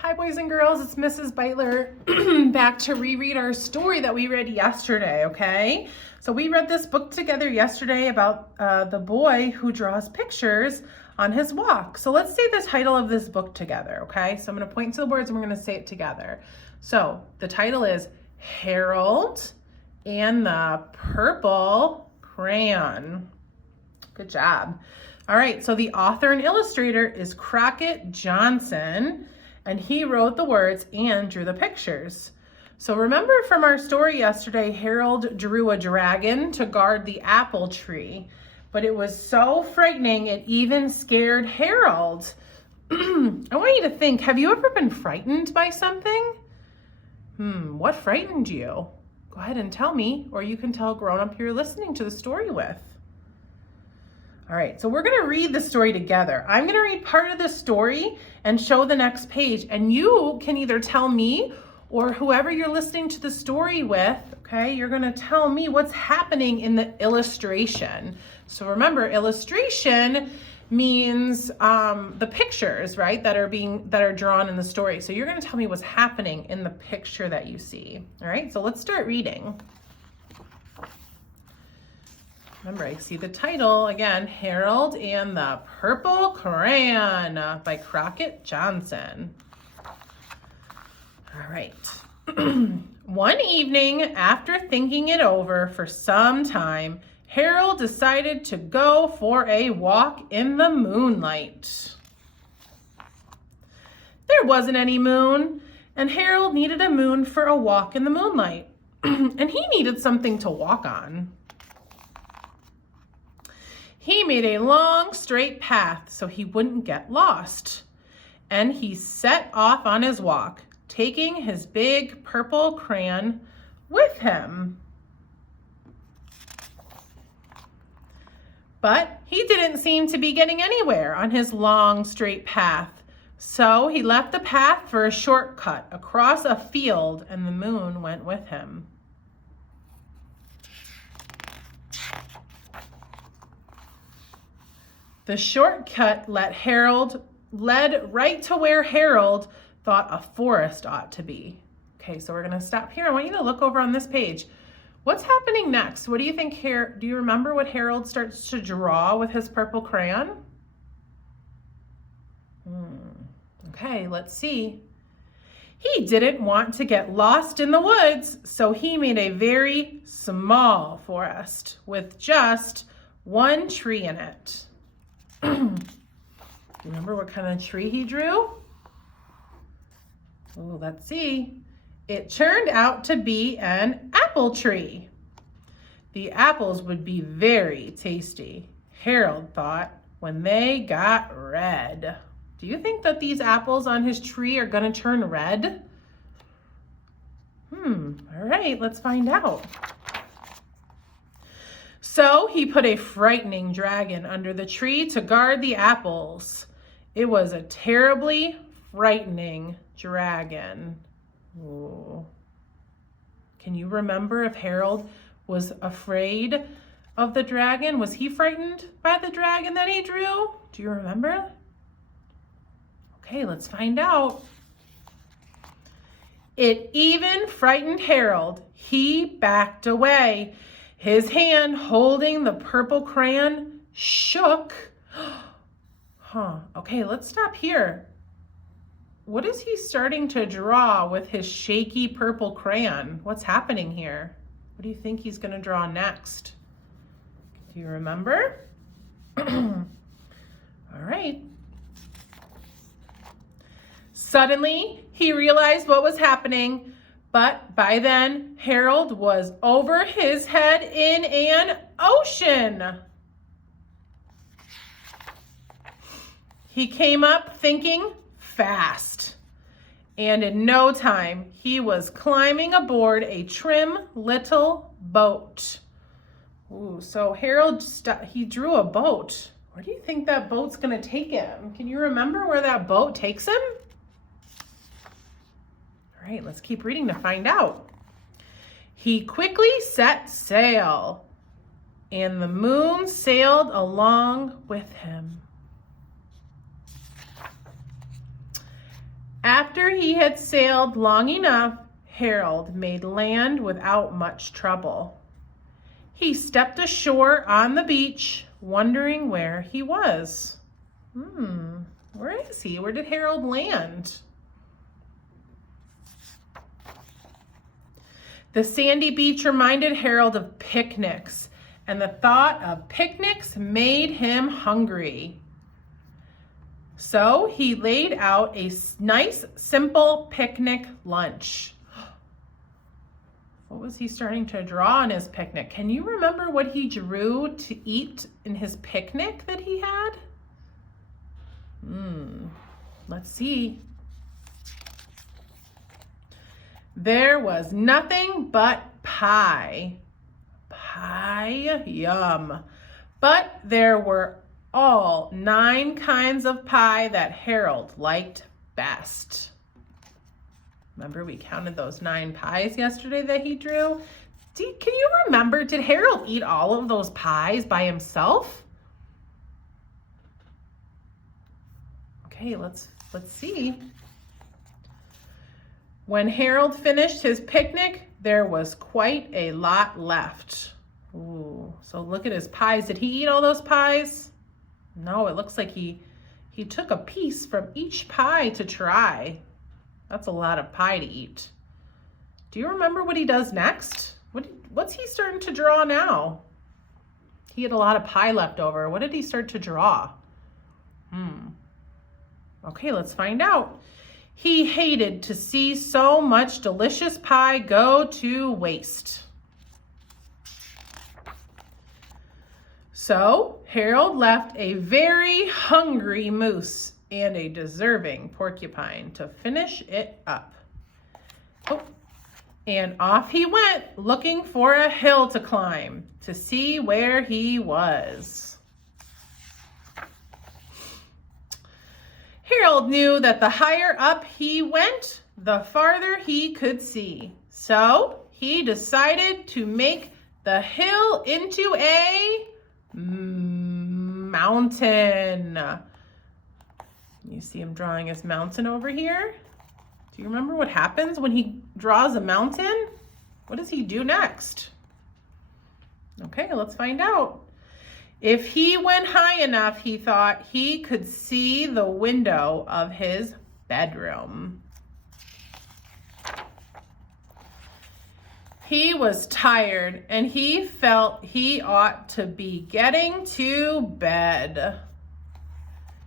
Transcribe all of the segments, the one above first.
Hi boys and girls, it's Mrs. Beitler back to reread our story that we read yesterday, okay? So we read this book together yesterday about the boy who draws pictures on his walk. So let's say the title of this book together, okay? So I'm going to point to the words and we're going to say it together. So the title is Harold and the Purple Crayon. Good job. All right, so the author and illustrator is Crayon.2. And he wrote the words and drew the pictures. So remember from our story yesterday, Harold drew a dragon to guard the apple tree, but it was so frightening it even scared Harold. I want you to think, have you ever been frightened by something? What frightened you? Go ahead and tell me, or you can tell a grown-up you're listening to the story with. All right, so we're gonna read the story together. I'm gonna read part of the story and show the next page, and you can either tell me or whoever you're listening to the story with, okay, you're gonna tell me what's happening in the illustration. So remember, illustration means the pictures, right, that are drawn in the story. So you're gonna tell me what's happening in the picture that you see. All right, so let's start reading. Remember, I see the title again, Harold and the Purple Crayon by Crayon.2. All right. One evening, after thinking it over for some time, Harold decided to go for a walk in the moonlight. There wasn't any moon, and Harold needed a moon for a walk in the moonlight. And he needed something to walk on. He made a long, straight path so he wouldn't get lost. And he set off on his walk, taking his big purple crayon with him. But he didn't seem to be getting anywhere on his long, straight path. So he left the path for a shortcut across a field, and the moon went with him. The shortcut led right to where Harold thought a forest ought to be. Okay, so we're gonna stop here. I want you to look over on this page. What's happening next? What do you think here? Do you remember what Harold starts to draw with his purple crayon? Okay, let's see. He didn't want to get lost in the woods, so he made a very small forest with just one tree in it. Remember what kind of tree he drew? Oh, let's see. It turned out to be an apple tree. The apples would be very tasty, Harold thought, when they got red. Do you think that these apples on his tree are going to turn red? All right, let's find out. So he put a frightening dragon under the tree to guard the apples. It was a terribly frightening dragon. Ooh. Can you remember if Harold was afraid of the dragon? Was he frightened by the dragon that he drew? Do you remember? Okay, let's find out. It even frightened Harold. He backed away. His hand holding the purple crayon shook. Okay, let's stop here. What is he starting to draw with his shaky purple crayon? What's happening here? What do you think he's going to draw next? Do you remember? All right. Suddenly, he realized what was happening. But by then, Harold was over his head in an ocean. He came up thinking fast. And in no time, he was climbing aboard a trim little boat. Ooh, so Harold, he drew a boat. Where do you think that boat's going to take him? Can you remember where that boat takes him? All right, let's keep reading to find out. He quickly set sail, and the moon sailed along with him. After he had sailed long enough, Harold made land without much trouble. He stepped ashore on the beach, wondering where he was. Where is he? Where did Harold land? The sandy beach reminded Harold of picnics, and the thought of picnics made him hungry. So he laid out a nice, simple picnic lunch. What was he starting to draw on his picnic? Can you remember what he drew to eat in his picnic that he had? Let's see. There was nothing but pie. Pie, yum. But there were all 9 kinds of pie that Harold liked best. Remember, we counted those 9 pies yesterday that he drew? Can you remember, did Harold eat all of those pies by himself? Okay, let's see. When Harold finished his picnic, there was quite a lot left. Ooh, so look at his pies. Did he eat all those pies? No, it looks like he took a piece from each pie to try. That's a lot of pie to eat. Do you remember what he does next? What's he starting to draw now? He had a lot of pie left over. What did he start to draw? Okay, let's find out. He hated to see so much delicious pie go to waste. So Harold left a very hungry moose and a deserving porcupine to finish it up. And off he went, looking for a hill to climb to see where he was. Harold knew that the higher up he went, the farther he could see. So he decided to make the hill into a mountain. You see him drawing his mountain over here? Do you remember what happens when he draws a mountain? What does he do next? Okay, let's find out. If he went high enough, he thought he could see the window of his bedroom. He was tired and he felt he ought to be getting to bed.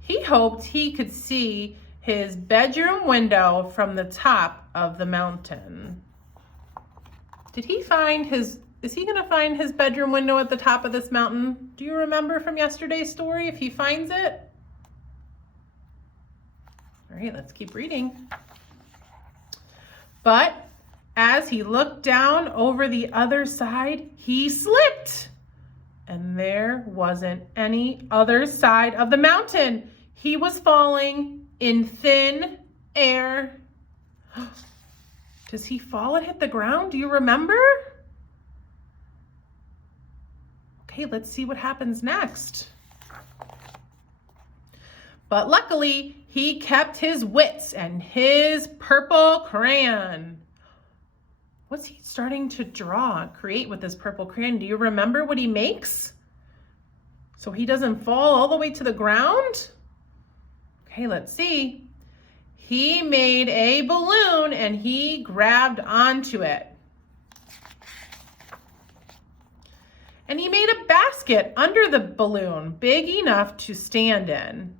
He hoped he could see his bedroom window from the top of the mountain. Is he gonna find his bedroom window at the top of this mountain? Do you remember from yesterday's story if he finds it? All right, let's keep reading. But as he looked down over the other side, he slipped. And there wasn't any other side of the mountain. He was falling in thin air. Does he fall and hit the ground? Do you remember? Okay, let's see what happens next. But luckily, he kept his wits and his purple crayon. What's he starting to create with this purple crayon? Do you remember what he makes? So he doesn't fall all the way to the ground? Okay, let's see. He made a balloon and he grabbed onto it. And he made a basket under the balloon, big enough to stand in.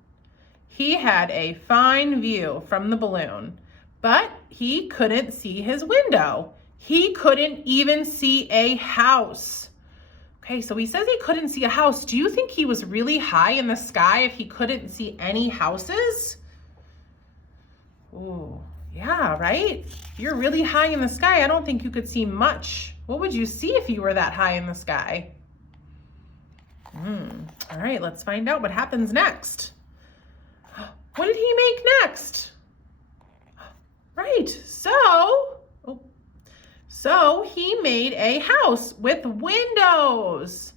He had a fine view from the balloon, but he couldn't see his window. He couldn't even see a house. Okay, so he says he couldn't see a house. Do you think he was really high in the sky if he couldn't see any houses? Ooh, yeah, right? If you're really high in the sky, I don't think you could see much. What would you see if you were that high in the sky? All right, let's find out what happens next. What did he make next? Right, so he made a house with windows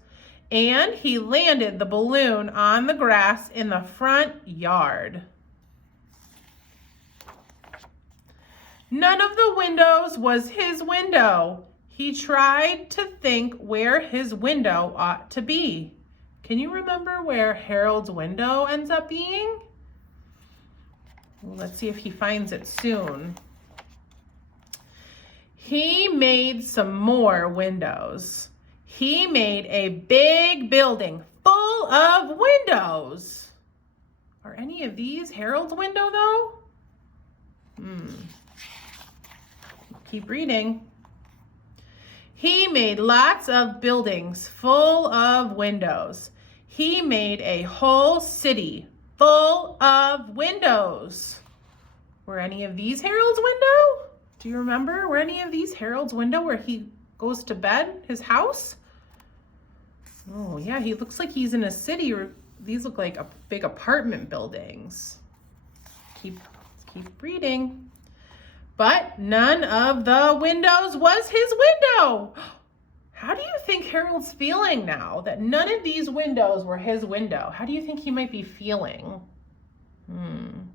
and he landed the balloon on the grass in the front yard. None of the windows was his window. He tried to think where his window ought to be. Can you remember where Harold's window ends up being? Let's see if he finds it soon. He made some more windows. He made a big building full of windows. Are any of these Harold's window though? Keep reading. He made lots of buildings full of windows. He made a whole city full of windows. Were any of these Harold's window? Do you remember? Were any of these Harold's window where he goes to bed, his house? Oh yeah, he looks like he's in a city. These look like big apartment buildings. Keep reading. But none of the windows was his window. How do you think Harold's feeling now that none of these windows were his window? How do you think he might be feeling? All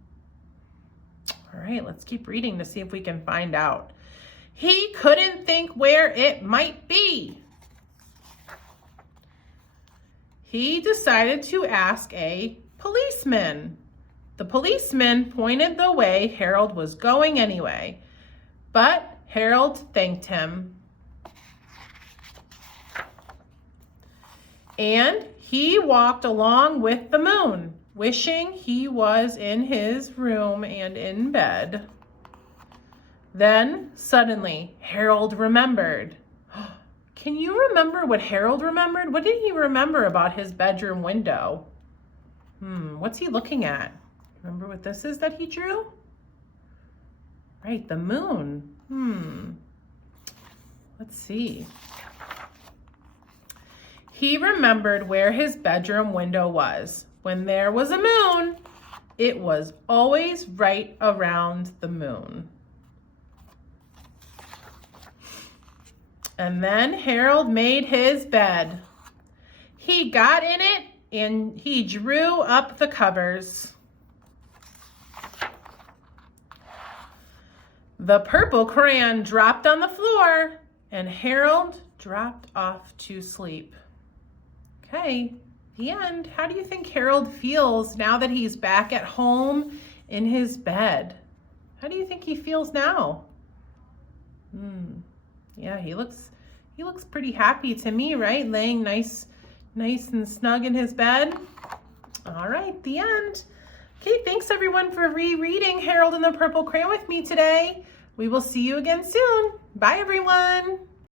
right, let's keep reading to see if we can find out. He couldn't think where it might be. He decided to ask a policeman. The policeman pointed the way Harold was going anyway, but Harold thanked him. And he walked along with the moon, wishing he was in his room and in bed. Then, suddenly, Harold remembered. Can you remember what Harold remembered? What did he remember about his bedroom window? What's he looking at? Remember what this is that he drew? Right, the moon. Let's see. He remembered where his bedroom window was. When there was a moon, it was always right around the moon. And then Harold made his bed. He got in it and he drew up the covers. The purple crayon dropped on the floor and Harold dropped off to sleep. Okay, the end. How do you think Harold feels now that he's back at home in his bed? How do you think he feels now? Yeah, he looks pretty happy to me, right? Laying nice and snug in his bed. All right, the end. Okay, thanks everyone for rereading Harold and the Purple Crayon with me today. We will see you again soon. Bye everyone.